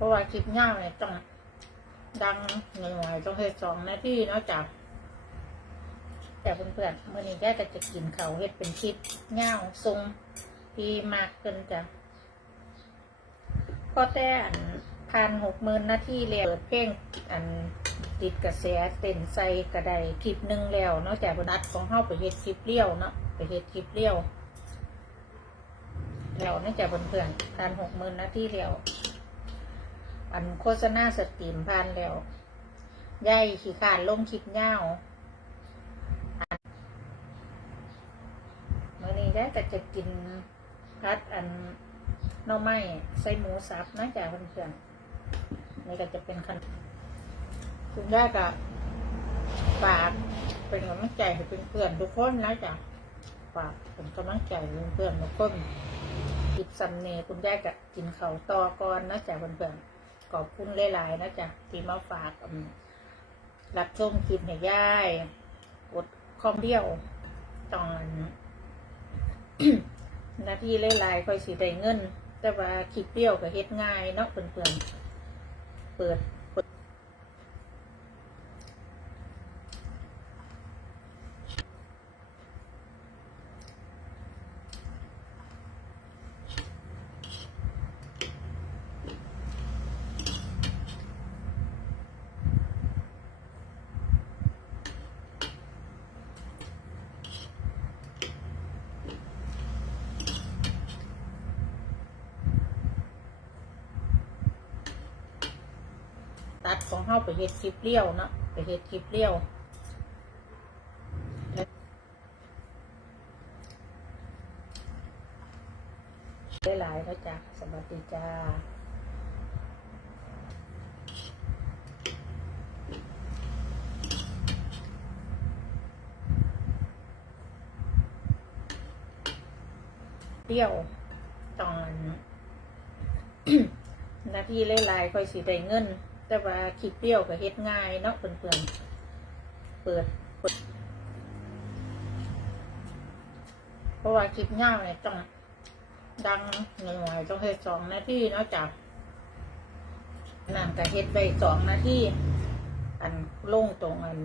ราะว่าคลิปยาวเนี่ยต้องดังหน่อยๆต้องเฮ็ดสองนาทีเนาะจ้ะแต่เพื่อนๆมื่อนี้แกก็จะกินเขาเฮ็ดเป็นคลิปยาวทรงที่มากเกินจ้ะก็แต่อันพันหกหมื่นนาทีแล้วเปิดเพลงอันติดกระแสเต้นใส่กระไดคลิปหนึ่งแล้วเนาะจากบนัดของเฮาไปเฮ็ดคลิปเลี้ยวเนาะไปเฮ็ดคลิปเลี้ยวแล้วเนื่องจากเพื่อนๆพันหกหมื่นนาทีแล้ว อันโฆษณาสตรีมพันแล้วย่ายขี้ขานลงคลิปเงาวมื่อนี้ได้แต่จะกินพัดอันน่อไม้ใส่หมูสับนะจ๊ะเพื่อนๆนี่ก็จะเป็นขนมคุณย่าก็ฝากเป็นกำลังใจให้เพื่อนๆทุกคนนะจ๊ะฝากเป็นกำลังใจเพื่อนๆทุกคนกินซัมเนคุณย่าก็กินเขาต่อก่อนนะจ๊ะเพื่อนๆ ขอบคุณหลายๆนะจ๊ะที่มาฝากรับชมคลิปให้ย่ายกดคอมเดียวตอนนาทีหลายๆค่อยสิได้เงิน แต่ว่าคลิปเปี้ยวก็เฮ็ดง่ายเนาะเพื่อนๆเปิด ของเฮาไปเฮ็ดคลิปเลี้ยวเนาะไปเฮ็ดคลิปเลี้ยวได้หลายแล้วจ้ะสวัสดีจ้าเปรี้ยวตอนนาทีหลายค่อยสิได้เงิน แต่ว่าคลิปเปรี้ยวก็เฮ็ดง่ายเนาะเพื่อนๆเปิดเปิดเพราะว่าคลิปยาวเนี่ยต้องดังหน่อยๆต้องเฮ็ดสองนาทีเนาะจ้ะนั่นก็เฮ็ดไปสองนาทีอันลงตรงอัน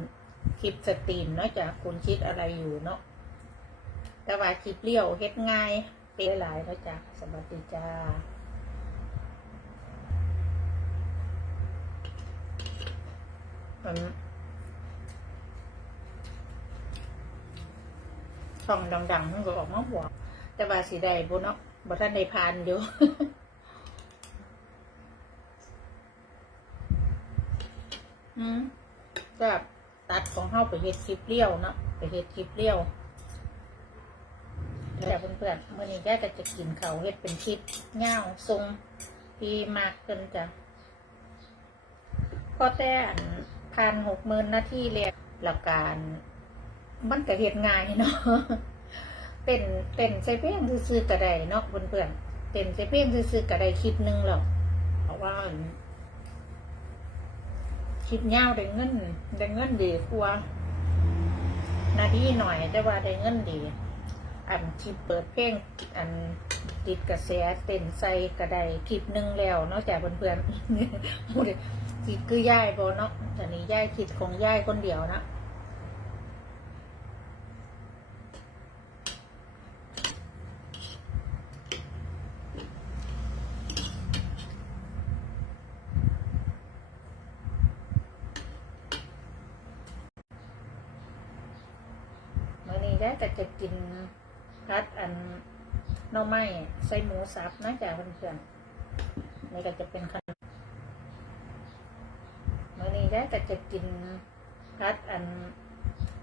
คลิปสตรีมเนาะจ้ะคุณคิดอะไรอยู่เนาะแต่ว่าคลิปเลี้ยวเฮ็ดง่ายเป็นหลายเนาะจ้ะสวัสดีจ้า มันช่องดังๆมันก็ออกมาหัวแต่ว่าสีใดบุเนาะบ่ท่านในพานอยู่อืมก็ตัดของเฮาไปเฮ็ดคลิปเลี้ยวเนาะไปเฮ็ดคลิปเลี้ยวแต่เพื่อนๆเมื่อนี้แกก็จะกินเขาเฮ็ดเป็นคลิปเงาวทรงที่มากเกินจ้ะก็แต่ พันหกหมื่นนาทีเรียกหลักการมันก็เฮ็ดง่ายเนาะเป็นเป็นใส่เพียงซื้อๆก็ไดเนาะเพื่อนๆเป็นใส่เพียงซื้อๆก็ไดคลิปหนึงหรอกเพราะว่าคลิปยาวได้เงินได้เงินดีกว่านาทีหน่อยแต่ว่าได้เงินดีอันที่เปิดเพลงอันติดกระแสเต้นใส่กระไดคลิปหนึ่งแล้วนอกจากเพื่อนๆ คิดคือย่ายบเนาะแต่นี้ย่ายคิดของย่ายคนเดียวนะมื่อนี้ได้แต่จะกินพัดอันน่อไม้ใส่หมูสับนะจ๊ะเพื่อนๆนี่ก็จะเป็นข ได้แต่จะกินพัดอัน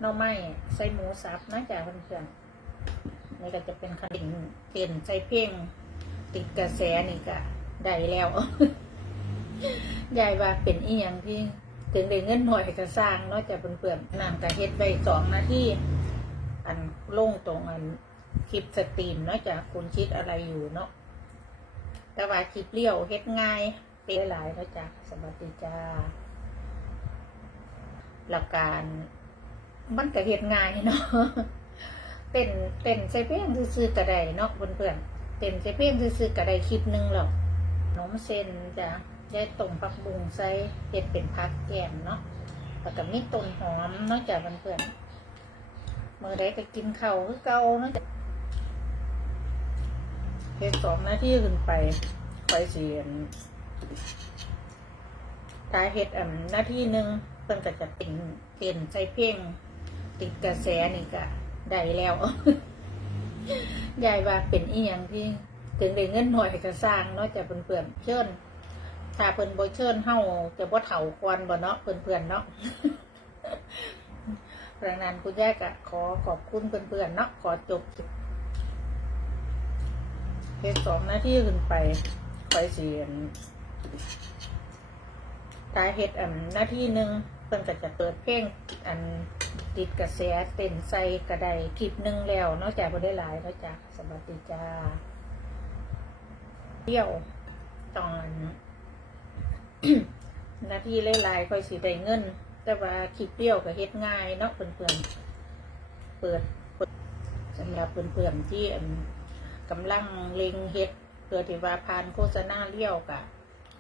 น่อไม้ใส่หมูสับนะจ๊ะเพื่อนๆนี่ก็จะเป็นขนมเปลี่ยนใส่เพ่งติดกระแสนี่ก็ได้แล้วยายว่าเป็นอีหยังที่ถึงได้เงินหน่อยก็สร้างนาะจ๊ะเพื่อนๆน้ำกระเฮ็ดไปสองนาทีอันโล่งตรงอันคลิปสตรีมนาะจ๊ะคุณคิดอะไรอยู่เนาะแต่ว่าคลิปเลี้ยวเฮ็ดง่ายเป็นหลายแล้วจ้ะสวัสดีจ้า หลักการมันก็เฮ็ดง่ายเนาะเป็นเป็นใส่เพียงซื้อๆก็ไดเนาะเพื่อนๆเป็นใส่เพียงซื้อๆก็ไดคลิปหนึงหรอกนมเส้นจ้ะยายต้มผักบุ้งใส่เฮ็ดเป็นผักแกมเนาะแล้วก็มีต้นหอมนอกจากเพื่อนๆมื้อใดก็กินข้าวคือเก่าเนาะจ้ะเฮ็ดสองนาทีขึ้นไปไปเสียนถ้าเฮ็ดอันนาทีหนึ่ง เพิ่นก็จะเป็นเป็นใส่เพลงติดกระแสนี่ก็ได้แล้วยายว่าเป็นอีหยังที่ถึงได้เงินหน่อยก็สร้างเนาะจากเพื่อนๆเชิญถ้าเพิ่นบ่เชิญเฮาจะบ่เฒ่าควันบ่เนาะเพื่อนๆเนาะดังนั้นคุณยายก็ขอขอบคุณเพื่อนๆเนาะขอจบเฮ็ดสองนาทีขึ้นไปไปเสียน ถ้าเฮ็ดอันนาที่หนึ่งเพิ่นก็จะเปิดเพลงอันติดกระแสเต้นใส่กระไดคลิปหนึ่งแล้วนอกจากบ่ได้หลายนอกจากสวัสดีจ้าเที่ยวตอนหน้าที่หลายๆค่อยสิได้เงิน แต่ว่าคลิปเดียวก็เฮ็ดง่ายเนาะเพื่อนๆเปิดเปิดสำหรับเพื่อนๆที่อั่กำลังเล็งเฮ็ดเพื่อที่ว่าผ่านโฆษณาเลี้ยวกะ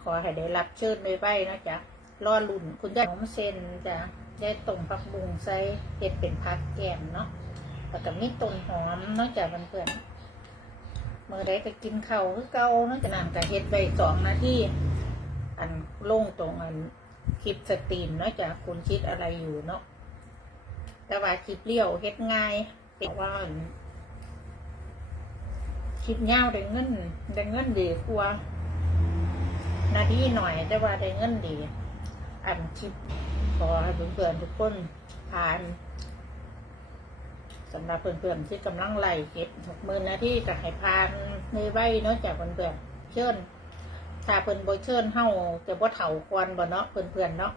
ขอให้ได้รับเชิญไว้ๆนะจ๊ะรอลุ่นคุณยายหอมเซนจ้ะยายต้มผักบุ้งใส่เฮ็ดเป็นผักแกมเนาะแล้วก็มีต้นหอมนอกจากเพื่อนๆมื่อใดก็กินข้าวคือเก่านาะจากนั้นก็เฮ็ดไว้สองนาทีอันโล่งตรงอันคลิปสตรีมนาะจากคุณคิดอะไรอยู่เนาะแต่ว่าคลิปเลี้ยวเฮ็ดง่ายเป็นว่าคลิปยาได้เงินได้เงินดีกว่า นาทีหน่อยแต่ว่าได้เงินดี อันชิปขอให้เพื่อนๆทุกคนผ่านสำหรับเพื่อนๆที่กำลังไล่เก็บหกหมื่นนาทีก็ให้ผ่านในใบเนาะจากเพื่อนๆเชิญถ้าเพื่อนบ่เชิญเฮาจะบ่เฒ่าควันบ่เนาะเพื่อนๆเนาะ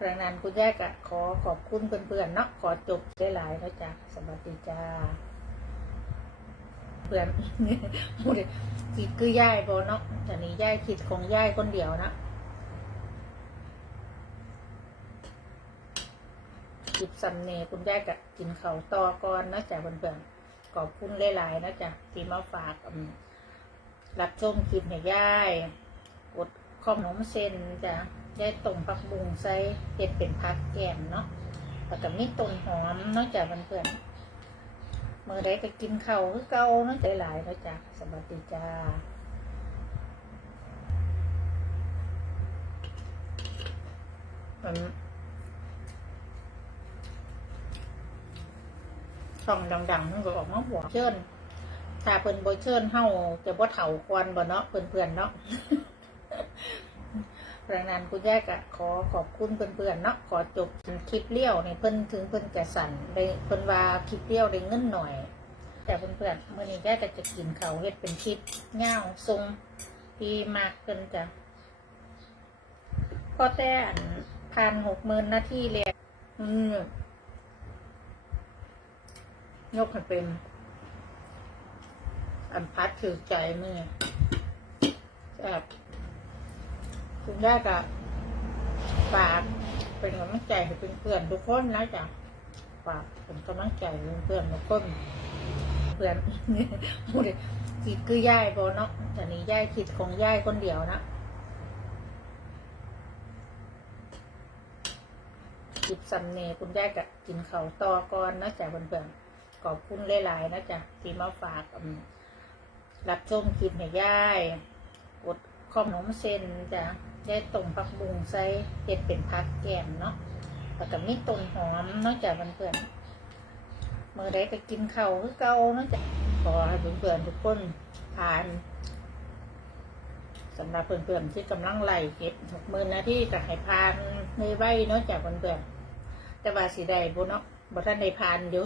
ดังนั้นคุณยายก็ขอขอบคุณเพื่อนๆเนาะขอจบได้หลายนะจ้ะสวัสดีจ้า พื่อนพูเลยคิดคือย่ายบอเนาะแต่นี้ย่ายคิดของย่ายคนเดียวนะคิดสำเนีคุณย่ายกับกินเขาต่อก่อนนะจ๊ะเพื่อนๆขอบคุณหลายๆนะจ๊ะที่มาฝากรับชมคลิปให้ย่ายกดข้อมหนมเซนจ้ะย่ายต้มผักบุ้งใส่เห็ดเป็นผักแกมเนาะแล้วก็มีต้นหอมนาะจ๊ะเพื่อนๆ มื่อใดก็กินข้าวคือเก่าเนาะใจหลายแล้วจ้ะสวัสดีจ้ามันช่องดังๆมันก็ออกมาหัวเชิญถ้าเพิ่นบ่เชิญเฮาจะบ่เฒ่าควันบ่เนาะเพื่อนๆเนาะ ดังนั้นคุณยายก็ขอขอบคุณเพื่อนๆเนาะขอจบคลิปเลี้ยวในเพิ่นถึงเพิ่นจะสั่นได้เพิ่นว่าคลิปเลี้ยวได้เงินหน่อย แต่เพื่อนๆมื่อนี้ยายก็จะกินเขาเฮ็ดเป็นคลิปเงาวทรงที่มากเกินจ้ะพอแต่อันพันหกหมื่นนาทีแล้วอืมยกให้เป็น อันพัดถือใจมือแอบ คุณย่าก็ฝากเป็นกำลังใจให้เพื่อนๆทุกคนนะจ๊ะฝากเป็นกำลังใจเพื่อนๆทุกคนเพื่อนพูดคิดคือย่ายบเนาะแต่นี้ย่ายคิดของย่ายคนเดียวนะคิดสำเนีคุณย่ายกับกินเขาต่อก่อนนะจ๊ะเพื่อนๆขอบคุณหลายๆนะจ๊ะที่มาฝากรับชมคลิปให้ย่าย กดข้อมนมเซนจ้ะ ย่ายต้มผักบุ้งใส่เห็ดเป็นผักแกมเนาะแล้วก็มีต้นหอมนาะจ๊ะเพื่อนๆมื่อใดก็กินข้าวคือเก่านาะจ๊ะขอให้เพื่อนๆทุกคนผ่านสำหรับเพื่อนๆที่กำลังไล่เก็บหกหมื่นนาทีก็ให้ผ่านในใบเนาะจากเพื่อนๆแต่ว่าสีใดบุเนาะบ่ท่านในผ่านอยู่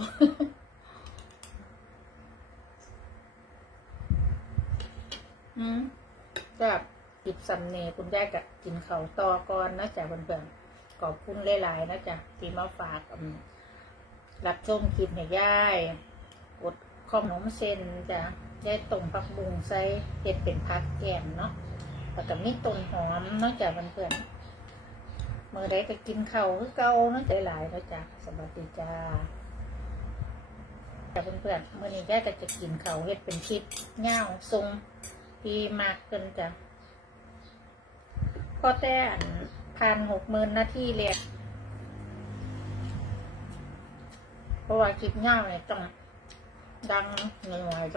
อืมแบบ ก็ปิดสำเนคุณยายกับกินเขาต่อก่อนนะจ๊ะเพื่อนๆขอบคุณหลายๆนะจ๊ะที่มาฝากรับชมคลิปให้ย่ายกดข้อมนมเซนจ้ะย่ายต้มผักบุ้งใส่เห็ดเป็นผักแกมเนาะแล้วก็มีต้นหอมนอกจากเพื่อนๆมื่อใดก็กินเขาคือเก่านาะใจหลายแล้วจ้ะสวัสดีจ้าแต่เพื่อนๆมื่อนี้ย่ายก็จะกินเขาเห็ดเป็นคลิปเงาวทรงที่มากเกินจ้ะ อแต่พันหกหมื่นนาทีเรียกเพราะว่าคลิปเงาเนี่ยต้องดังหน่อยๆต้อง